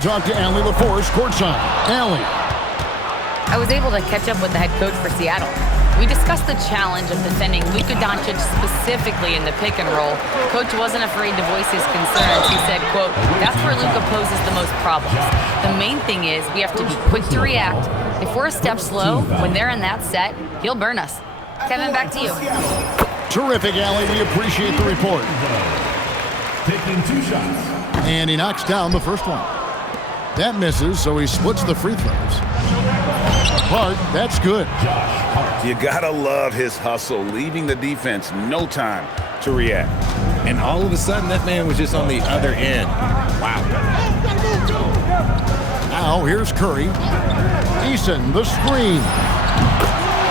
Talk to Allie LaForce courtside. Allie. I was able to catch up with the head coach for Seattle. We discussed the challenge of defending Luka Doncic specifically in the pick and roll. Coach wasn't afraid to voice his concerns. He said, quote, "That's where Luka poses the most problems. The main thing is we have to be quick to react. If we're a step slow, when they're in that set, he'll burn us." Kevin, back to you. Terrific, Allie. We appreciate the report. Taking 2 shots. And he knocks down the first one. That misses, so he splits the free throws. Hart, that's good. You gotta love his hustle, leaving the defense no time to react. And all of a sudden, that man was just on the other end. Wow. Now here's Curry. Eason, the screen.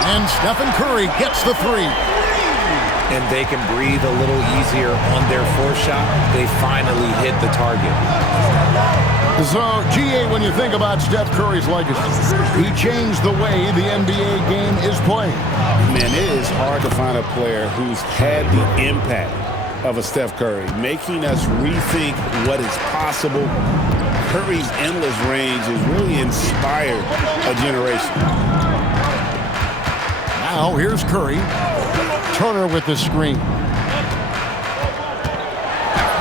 And Stephen Curry gets the three. And they can breathe a little easier on their fourth shot. They finally hit the target. So, GA, when you think about Steph Curry's legacy, he changed the way the NBA game is played. Man, it is hard to find a player who's had the impact of a Steph Curry, making us rethink what is possible. Curry's endless range has really inspired a generation. Now, here's Curry. Turner with the screen.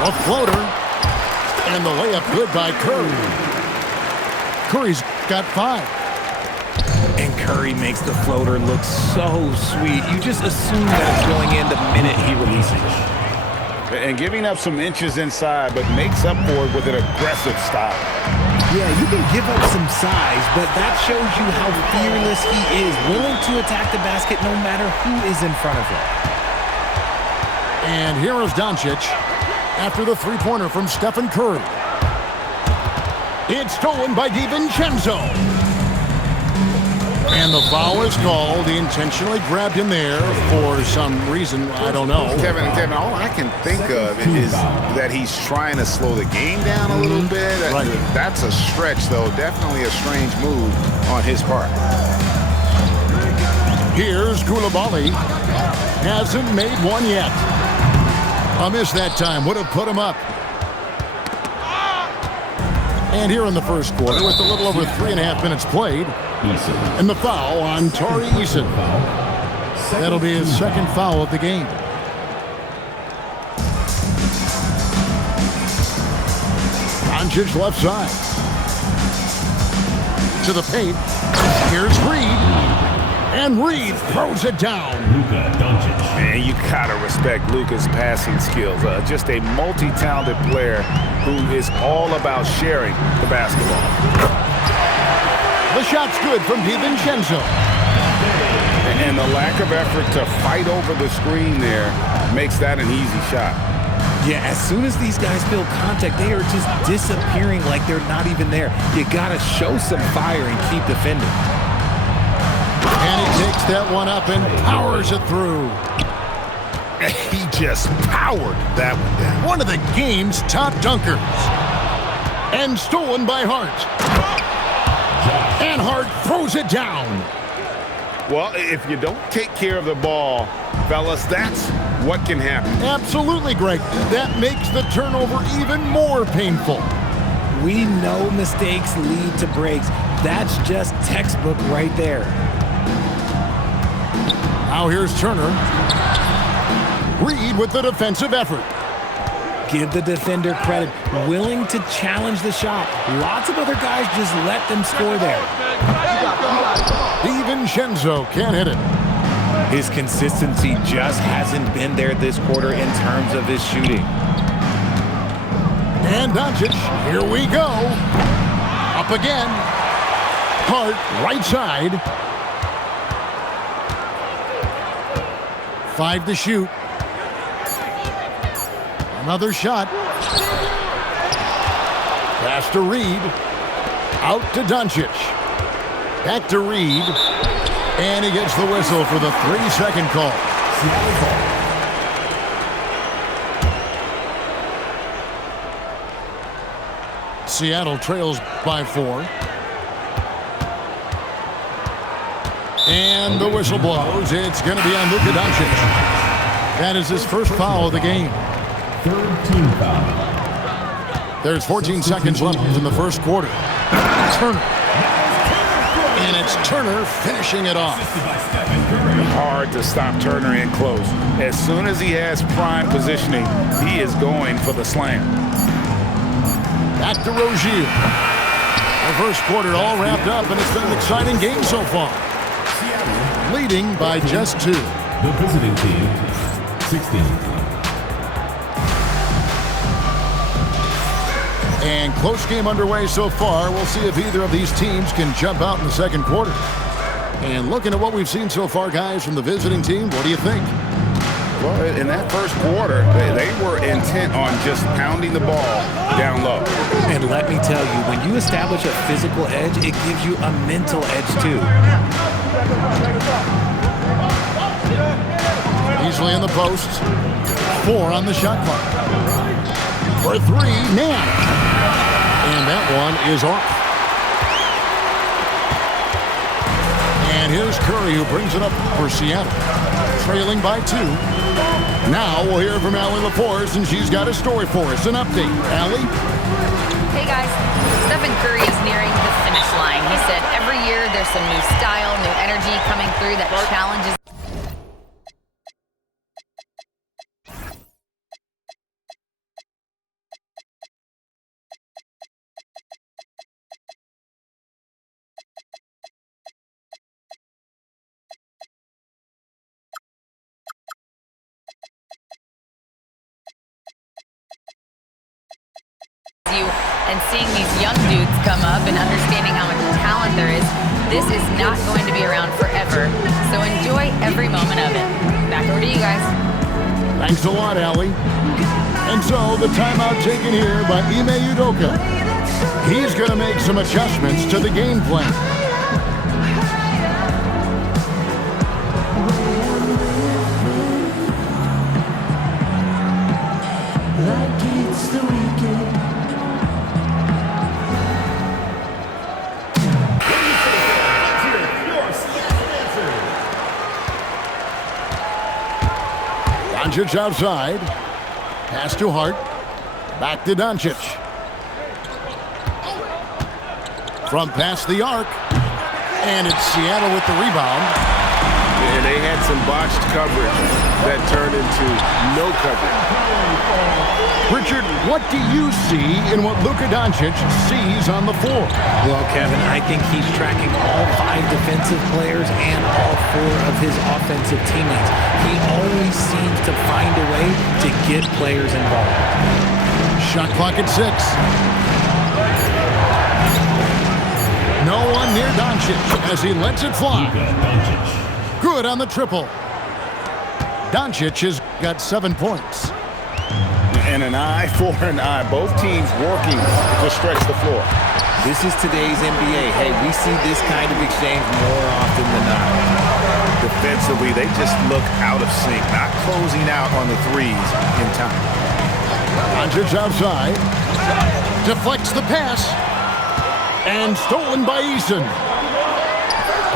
A floater. And the layup good by Curry. Curry's got 5. And Curry makes the floater look so sweet. You just assume that it's going in the minute he releases it. And giving up some inches inside, but makes up for it with an aggressive style. Yeah, you can give up some size, but that shows you how fearless he is, willing to attack the basket no matter who is in front of him. And here is Doncic after the three-pointer from Stephen Curry. It's stolen by DiVincenzo. And the foul is called. He intentionally grabbed him there for some reason. I don't know. Kevin, all I can think of is that he's trying to slow the game down a little bit. Right. That's a stretch, though. Definitely a strange move on his part. Here's Coulibaly. Hasn't made one yet. A miss that time. Would have put him up. And here in the first quarter, with a little over 3.5 minutes played, and the foul on Tari Eason. That'll be his second foul of the game. Doncic left side. To the paint. Here's Reed. And Reed throws it down. Luka Doncic. Man, you gotta respect Luka's passing skills. Just a multi-talented player who is all about sharing the basketball. The shot's good from DiVincenzo. And the lack of effort to fight over the screen there makes that an easy shot. Yeah, as soon as these guys feel contact, they are just disappearing like they're not even there. You gotta show some fire and keep defending. And he takes that one up and powers it through. He just powered that one down. One of the game's top dunkers. And stolen by Hart. And Hart throws it down. Well, if you don't take care of the ball, fellas, that's what can happen. Absolutely, Greg. That makes the turnover even more painful. We know mistakes lead to breaks. That's just textbook right there. Now here's Turner. Reed with the defensive effort. Give the defender credit. Willing to challenge the shot. Lots of other guys just let them score there. DiVincenzo can't hit it. His consistency just hasn't been there this quarter in terms of his shooting. And Doncic, here we go. Up again. Hart, right side. 5 to shoot. Another shot. Pass to Reed. Out to Doncic. Back to Reed. And he gets the whistle for the 3-second call. Seattle trails by 4. And the whistle blows. It's going to be on Luka Doncic. That is his first foul of the game. Third team foul. There's 14 seconds left in the first quarter. Turner. And it's Turner finishing it off. Hard to stop Turner in close. As soon as he has prime positioning, he is going for the slam. Back to Rozier. The first quarter all wrapped up, and it's been an exciting game so far. Leading by just 2. The visiting team, 16. And close game underway so far. We'll see if either of these teams can jump out in the second quarter. And looking at what we've seen so far, guys, from the visiting team, what do you think? Well, in that first quarter, they were intent on just pounding the ball down low. And let me tell you, when you establish a physical edge, it gives you a mental edge too. Easily in the post. 4 on the shot clock. For 3, Nam. And that one is off. And here's Curry, who brings it up for Seattle. Trailing by 2. Now we'll hear from Allie LaForce, and she's got a story for us. An update. Allie? Hey guys, Stephen Curry is nearing the finish line. He said every year there's some new style, new energy coming through that challenges. And seeing these young dudes come up and understanding how much talent there is, this is not going to be around forever. So enjoy every moment of it. Back over to you guys. Thanks a lot, Allie. And so the timeout taken here by Ime Udoka. He's going to make some adjustments to the game plan. Doncic outside. Pass to Hart. Back to Doncic. From past the arc. And it's Seattle with the rebound. And they had some botched coverage that turned into no coverage. Richard, what do you see in what Luka Doncic sees on the floor? Well, Kevin, I think he's tracking all 5 defensive players and all 4 of his offensive teammates. He always seems to find a way to get players involved. Shot clock at 6. No one near Doncic as he lets it fly. Good on the triple. Doncic has got 7 points. And an eye for an eye. Both teams working to stretch the floor. This is today's NBA. Hey, we see this kind of exchange more often than not. Defensively, they just look out of sync, not closing out on the threes in time. Doncic outside. Deflects the pass. And stolen by Eason.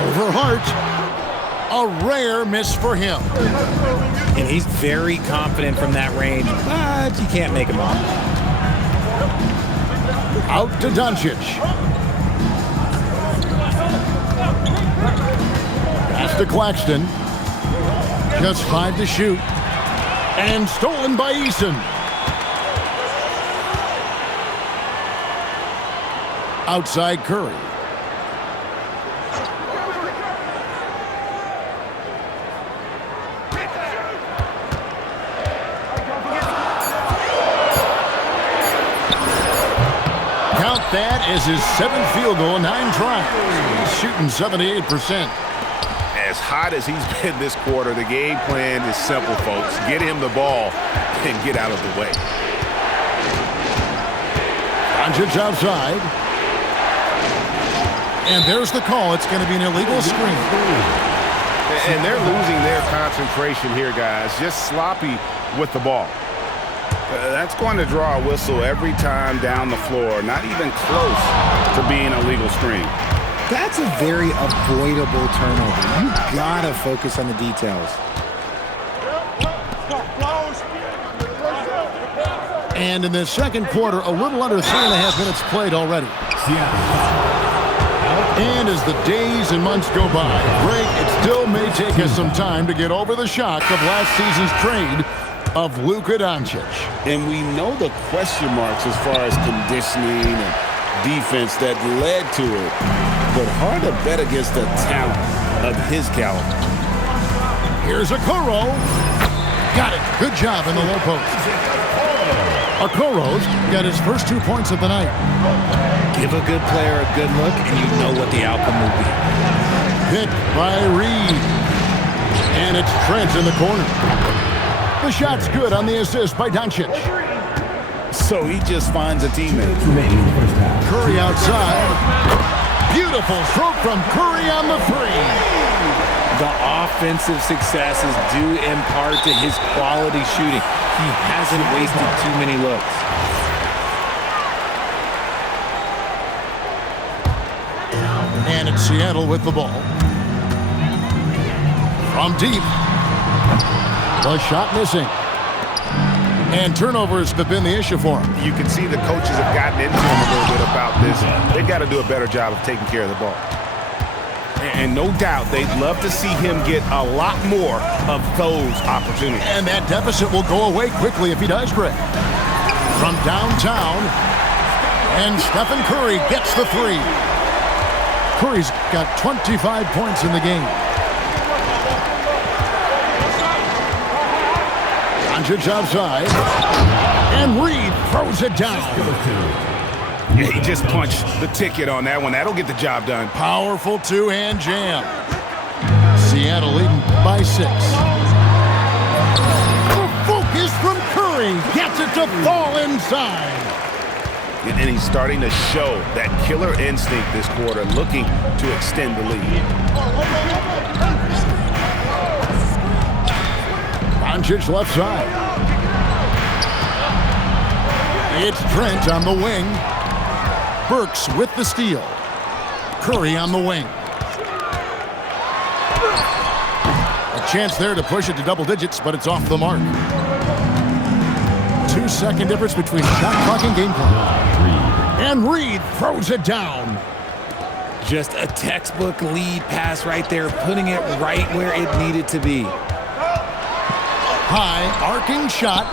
Over Hart. A rare miss for him. And he's very confident from that range, but you can't make him off. Out to Doncic. Pass to Claxton. Just 5 to shoot. And stolen by Eason. Outside Curry. That is his 7th field goal, 9 tries. He's shooting 78%. As hot as he's been this quarter, the game plan is simple, folks. Get him the ball and get out of the way. Doncic outside. And there's the call. It's going to be an illegal screen. And they're losing their concentration here, guys. Just sloppy with the ball. That's going to draw a whistle every time down the floor. Not even close to being a legal screen. That's a very avoidable turnover. You gotta focus on the details. And in the second quarter, a little under 3.5 minutes played already. And as the days and months go by, Greg, it still may take us some time to get over the shock of last season's trade of Luka Doncic. And we know the question marks as far as conditioning and defense that led to it. But hard to bet against the talent of his caliber. Here's Okoro. Got it. Good job in the low post. Okoro's got his first 2 points of the night. Give a good player a good look, and you know what the outcome will be. Picked by Reed. And it's Trent in the corner. The shot's good on the assist by Doncic. So he just finds a teammate. Curry outside. Beautiful stroke from Curry on the three. The offensive success is due in part to his quality shooting. He hasn't wasted too many looks. And it's Seattle with the ball. From deep. The shot missing. And turnovers have been the issue for him. You can see the coaches have gotten into him a little bit about this. They've got to do a better job of taking care of the ball. And no doubt they'd love to see him get a lot more of those opportunities. And that deficit will go away quickly if he does, Greg. From downtown, and Stephen Curry gets the three. Curry's got 25 points in the game. Doncic outside, and Reed throws it down. Yeah, he just punched the ticket on that one. That'll get the job done. Powerful two-hand jam. Seattle leading by 6. The focus from Curry gets it to fall inside. And he's starting to show that killer instinct this quarter, looking to extend the lead. Doncic left side. It's Trent on the wing. Burks with the steal. Curry on the wing. A chance there to push it to double digits, but it's off the mark. 2-second difference between shot clock and game clock. And Reed throws it down. Just a textbook lead pass right there, putting it right where it needed to be. High arcing shot.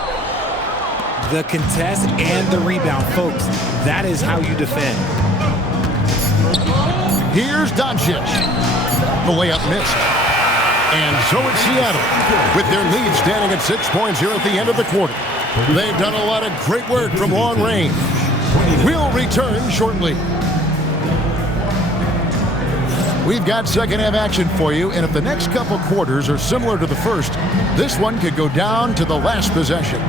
The contest and the rebound, folks. That is how you defend. Here's Doncic. The layup missed. And so it's Seattle, with their lead standing at 6 points here at the end of the quarter. They've done a lot of great work from long range. We'll return shortly. We've got second half action for you, and if the next couple quarters are similar to the first, this one could go down to the last possession.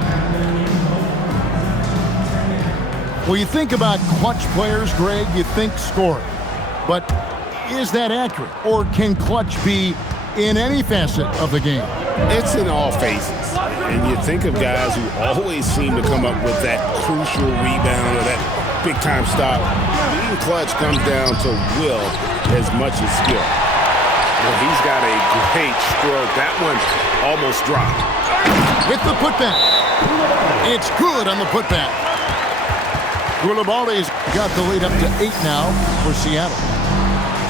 When you think about clutch players, Greg, you think scoring. But is that accurate? Or can clutch be in any facet of the game? It's in all phases. And you think of guys who always seem to come up with that crucial rebound or that big-time stop. Being clutch comes down to will as much as skill. Well, he's got a great stroke. That one almost dropped. With the putback. It's good on the putback. Coulibaly's got the lead up to 8 now for Seattle.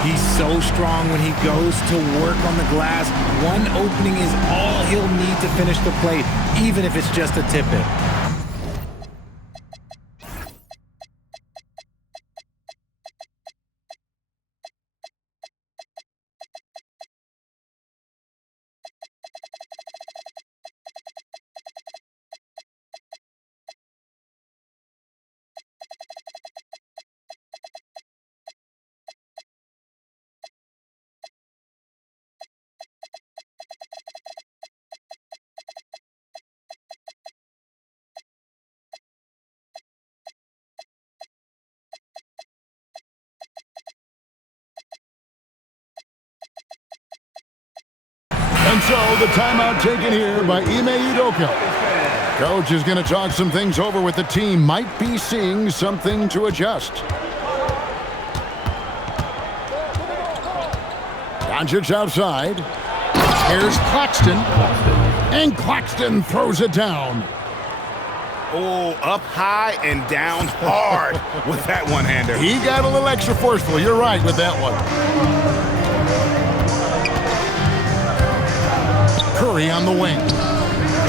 He's so strong when he goes to work on the glass. One opening is all he'll need to finish the play, even if it's just a tip-in. And so the timeout taken here by Ime Udoka. Coach is going to talk some things over with the team. Might be seeing something to adjust. Doncic outside. Here's Claxton. And Claxton throws it down. Oh, up high and down hard with that one-hander. He got a little extra forceful. You're right with that one. Curry on the wing.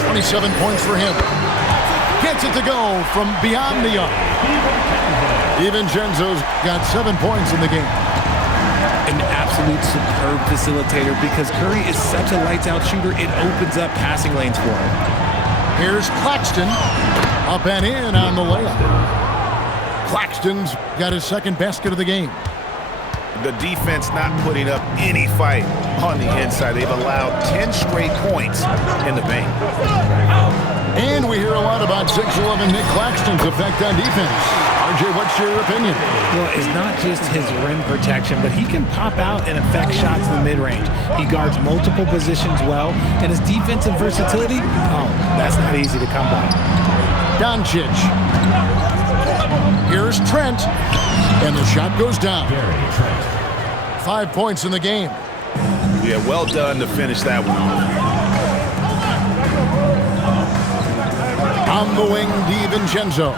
27 points for him. Gets it to go from beyond the arc. DiVincenzo's got 7 points in the game. An absolute superb facilitator because Curry is such a lights-out shooter, it opens up passing lanes for him. Here's Claxton. Up and in on the layup. Claxton's got his second basket of the game. The defense not putting up any fight on the inside. They've allowed 10 straight points in the paint. And we hear a lot about 6'11" Nick Claxton's effect on defense. RJ, what's your opinion? Well, it's not just his rim protection, but he can pop out and affect shots in the mid-range. He guards multiple positions well, and his defensive versatility, that's not easy to come by. Doncic. Here's Trent. And the shot goes down. 5 points in the game. Yeah, well done to finish that one off. On the wing, DiVincenzo.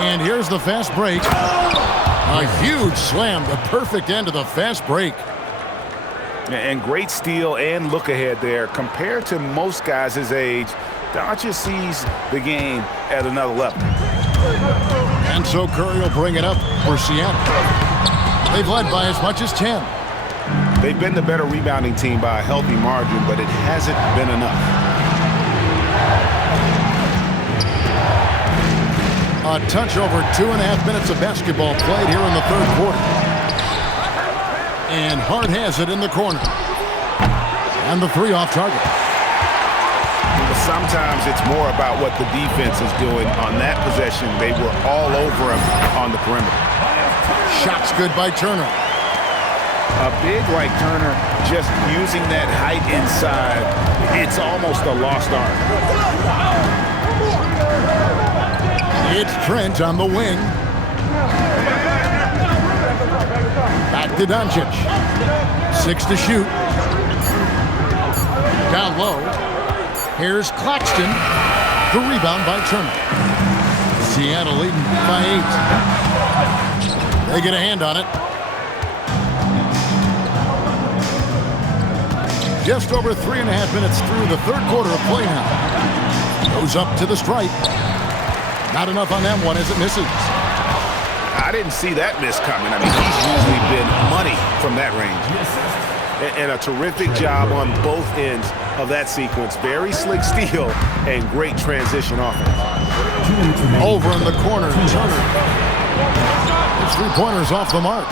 And here's the fast break. A huge slam, the perfect end of the fast break. And great steal and look ahead there. Compared to most guys his age, Doncic sees the game at another level. And so Curry will bring it up for Seattle. They've led by as much as 10. They've been the better rebounding team by a healthy margin, but it hasn't been enough. A touch over 2.5 minutes of basketball played here in the third quarter. And Hart has it in the corner. And the three off target. But sometimes it's more about what the defense is doing on that possession. They were all over him on the perimeter. Shots good by Turner. A big like Turner, just using that height inside, it's almost a lost art. It's Trent on the wing. Back to Doncic. 6 to shoot. Down low. Here's Claxton. The rebound by Turner. Seattle leading by 8. They get a hand on it. Just over 3.5 minutes through the third quarter of play now. Goes up to the stripe. Not enough on that one as it misses. I didn't see that miss coming. I mean, he's usually been money from that range. And a terrific job on both ends of that sequence. Very slick steal and great transition offense. Over in the corner, Turner. His three-pointers off the mark.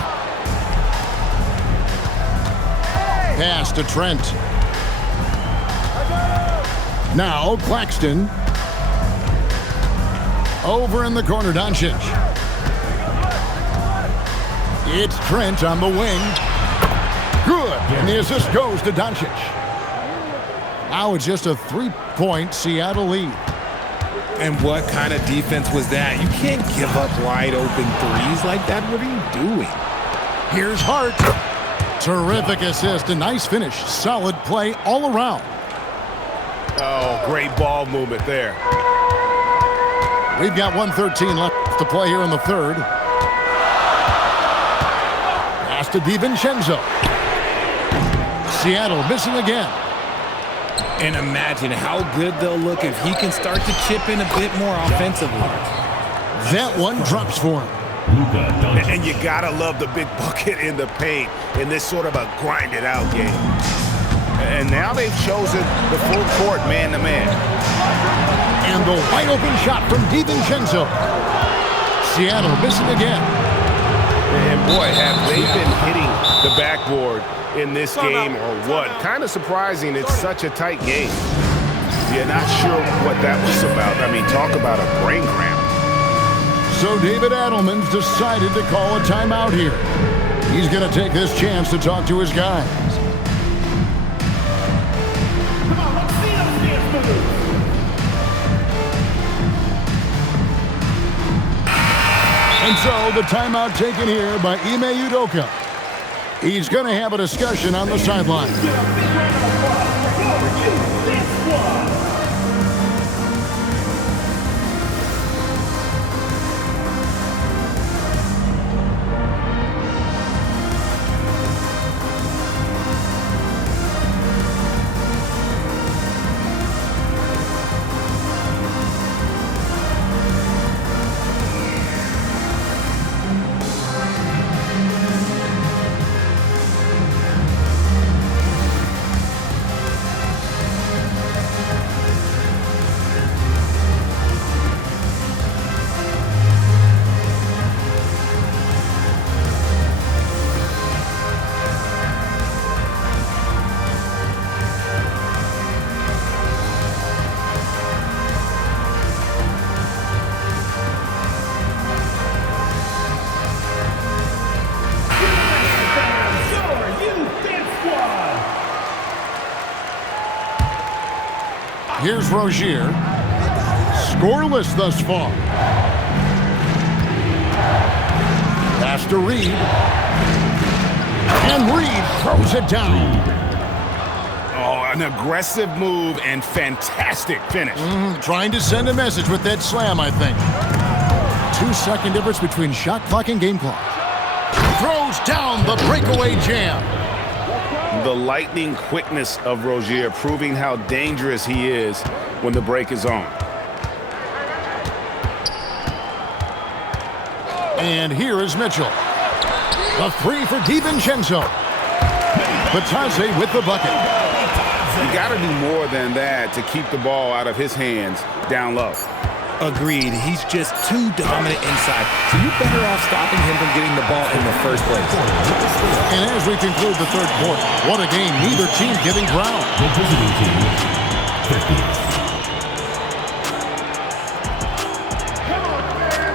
Pass to Trent. Now Claxton. Over in the corner, Doncic. It's Trent on the wing. Good. And the assist goes to Doncic. Now it's just a 3-point Seattle lead. And what kind of defense was that? You can't give up wide open threes like that. What are you doing? Here's Hart. Terrific assist. A nice finish. Solid play all around. Oh, great ball movement there. We've got 1:13 left to play here in the third. Pass to DiVincenzo. Seattle missing again. And imagine how good they'll look if he can start to chip in a bit more offensively. That one drops for him. And you gotta love the big bucket in the paint in this sort of a grinded out game. And now they've chosen the full court man-to-man. And the wide open shot from DiVincenzo. Seattle missing again. And boy, have they been hitting the backboard in this game or what? Kind of surprising it's such a tight game. Yeah, not sure what that was about. I mean, talk about a brain cramp. So David Adelman's decided to call a timeout here. He's going to take this chance to talk to his guys. And so the timeout taken here by Ime Udoka. He's going to have a discussion on the sideline. Here's Rozier. Scoreless thus far. Pass to Reed. And Reed throws it down. Oh, an aggressive move and fantastic finish. Trying to send a message with that slam, I think. 2-second difference between shot clock and game clock. Throws down the breakaway jam. The lightning quickness of Rozier proving how dangerous he is when the break is on. And here is Mitchell. A three for DiVincenzo. Batase with the bucket. You got to do more than that to keep the ball out of his hands down low. Agreed. He's just too dominant inside. So you're better off stopping him from getting the ball in the first place. And as we conclude the third quarter, what a game. Neither team giving ground. The visiting team, 50.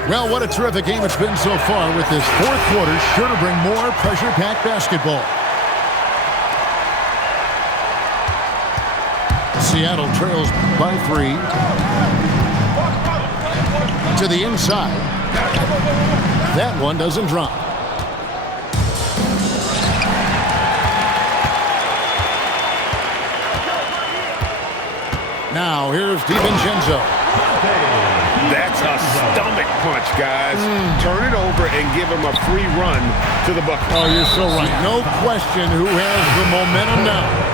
Well, what a terrific game it's been so far, with this fourth quarter sure to bring more pressure-packed basketball. Seattle trails by 3. To the inside. That one doesn't drop. Now here's DiVincenzo. That's a stomach punch, guys. Turn it over and give him a free run to the bucket. Oh, you're so right. No question who has the momentum now.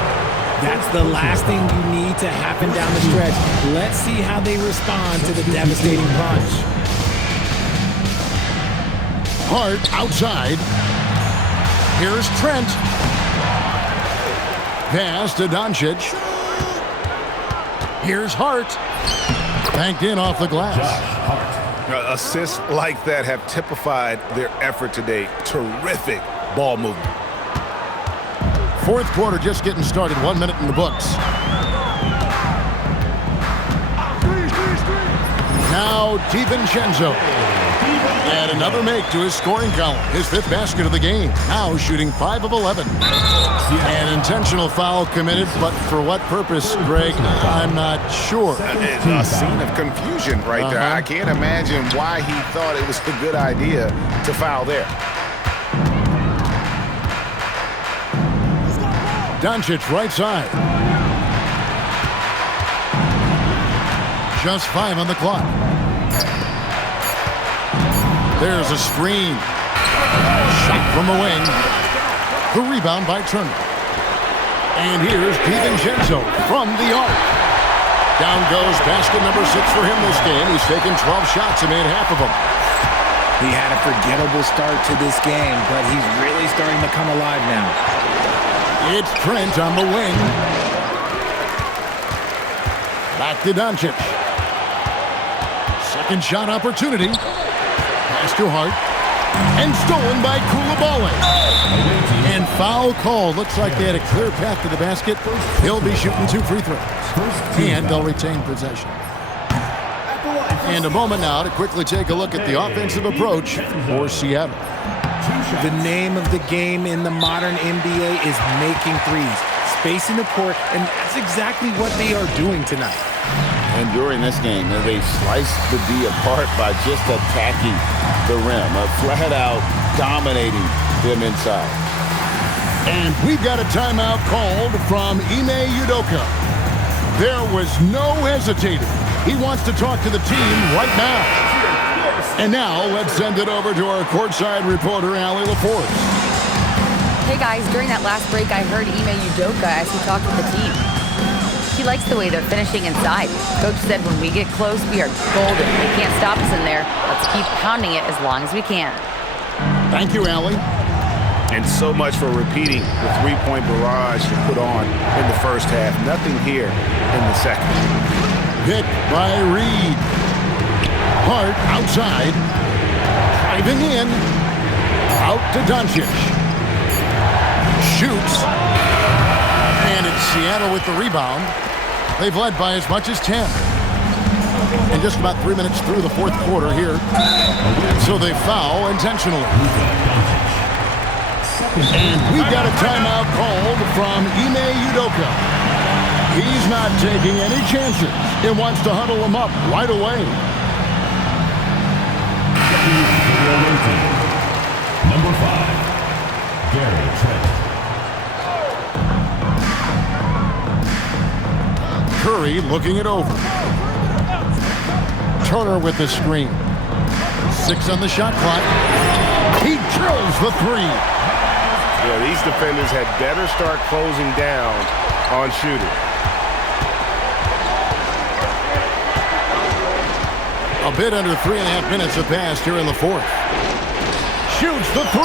That's the last thing you need to happen down the stretch. Let's see how they respond to the devastating punch. Hart outside. Here's Trent. Pass to Doncic. Here's Hart. Banked in off the glass. Assists like that have typified their effort today. Terrific ball movement. Fourth quarter just getting started. 1 minute in the books. Now DiVincenzo. And another make to his scoring column. His 5th basket of the game. Now shooting 5 of 11. An intentional foul committed, but for what purpose, Greg? I'm not sure. It's a scene of confusion right there. I can't imagine why he thought it was a good idea to foul there. Doncic right side. Just 5 on the clock. There's a screen. Shot from the wing. The rebound by Turner. And here's DiVincenzo from the arc. Down goes basket number 6 for him this game. He's taken 12 shots and made half of them. He had a forgettable start to this game, but he's really starting to come alive now. It's Trent on the wing. Back to Doncic. Second shot opportunity. Pass to Hart. And stolen by Coulibaly. And foul call. Looks like they had a clear path to the basket. He'll be shooting 2 free throws. And they'll retain possession. And a moment now to quickly take a look at the offensive approach for Seattle. The name of the game in the modern NBA is making threes, spacing the court, and that's exactly what they are doing tonight. And during this game, they sliced the D apart by just attacking the rim, flat out dominating them inside. And we've got a timeout called from Ime Udoka. There was no hesitating. He wants to talk to the team right now. And now let's send it over to our courtside reporter, Allie LaForce. Hey guys, during that last break, I heard Ime Udoka as he talked with the team. He likes the way they're finishing inside. Coach said when we get close, we are golden. They can't stop us in there. Let's keep pounding it as long as we can. Thank you, Allie. And so much for repeating the three-point barrage to put on in the first half. Nothing here in the second. Hit by Reed. Hart outside. Driving in. Out to Doncic. Shoots. And it's Seattle with the rebound. They've led by as much as 10. And just about 3 minutes through the fourth quarter here. So they foul intentionally. And we've got a timeout called from Ime Udoka. He's not taking any chances and wants to huddle him up right away. Number 5, Gary Trent. Curry looking it over. Turner with the screen. 6 on the shot clock. He drills the 3. Yeah, these defenders had better start closing down on shooting. A bit under 3.5 minutes have passed here in the fourth. Shoots the 3.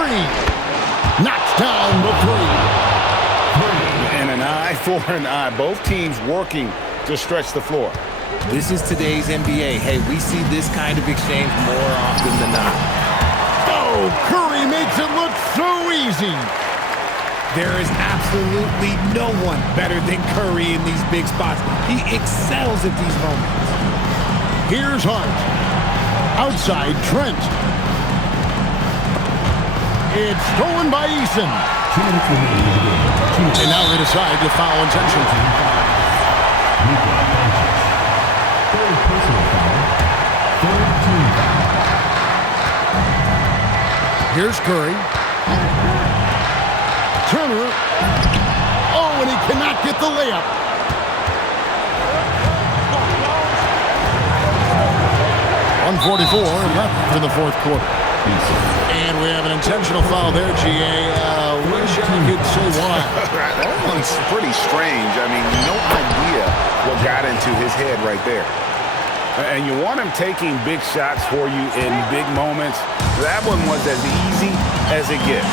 Knocks down the 3. And an eye for an eye. Both teams working to stretch the floor. This is today's NBA. Hey, we see this kind of exchange more often than not. Oh, Curry makes it look so easy. There is absolutely no one better than Curry in these big spots. He excels at these moments. Here's Hart. Outside, Trent. It's stolen by Eason. 2 minutes remaining in the game. And now they decide to foul intentionally. Luka Doncic. Third personal foul. Third team foul. Here's Curry. Turner. Oh, and he cannot get the layup. .144 left in the fourth quarter. And we have an intentional foul there, GA. Wish I could say why. That one's pretty strange. I mean, no idea what got into his head right there. And you want him taking big shots for you in big moments. That one was as easy as it gets.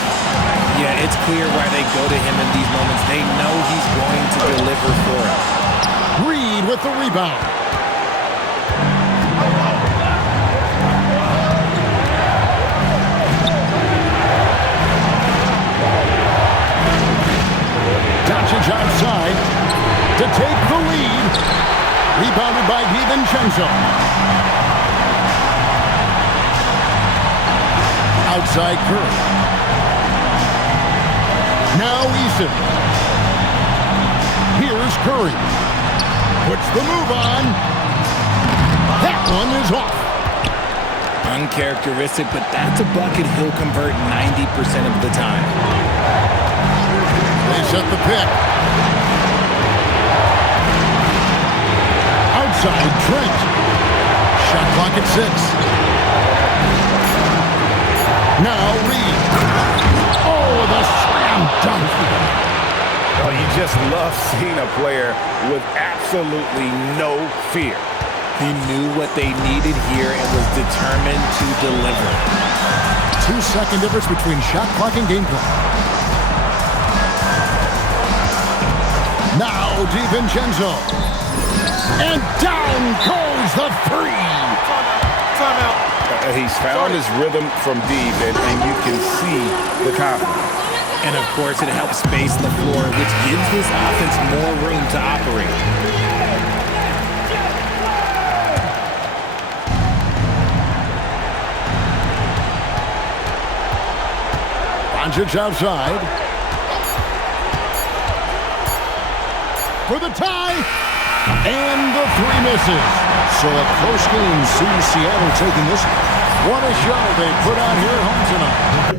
Yeah, it's clear why they go to him in these moments. They know he's going to deliver for them. Reed with the rebound. Doncic outside to take the lead. Rebounded by DiVincenzo. Outside Curry. Now Eason. Here's Curry. Puts the move on. That one is off. Uncharacteristic, but that's a bucket he'll convert 90% of the time. They set the pick. Outside, Trent. Shot clock at 6. Now Reed. Oh, the slam dunk. Oh, you just love seeing a player with absolutely no fear. He knew what they needed here and was determined to deliver. 2-second difference between shot clock and game clock. Now DiVincenzo. And down goes the 3. Timeout. He's found his rhythm from deep, and you can see the confidence. And of course, it helps space the floor, which gives this offense more room to operate. Doncic outside. For the tie. And the 3 misses. So a close game sees Seattle taking this. What a show they put out here at home tonight.